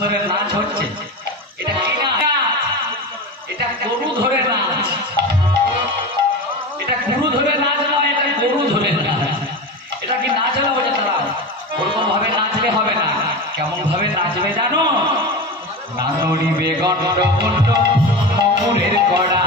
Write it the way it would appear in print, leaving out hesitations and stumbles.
সুন্দরের নাচ হচ্ছে। এটা কি নাচ? এটা গরু ধরে নাচ। এটা গরু ধরে নাচ নয়, এটা গরু ধরে নাচ। এটা কি নাচ হলো বোঝা তারা? ওরকম ভাবে নাচলে হবে না। কেমন ভাবে নাচবে জানো? নাচড়িবে গন্ড মুন্ড মকুরের কড়া।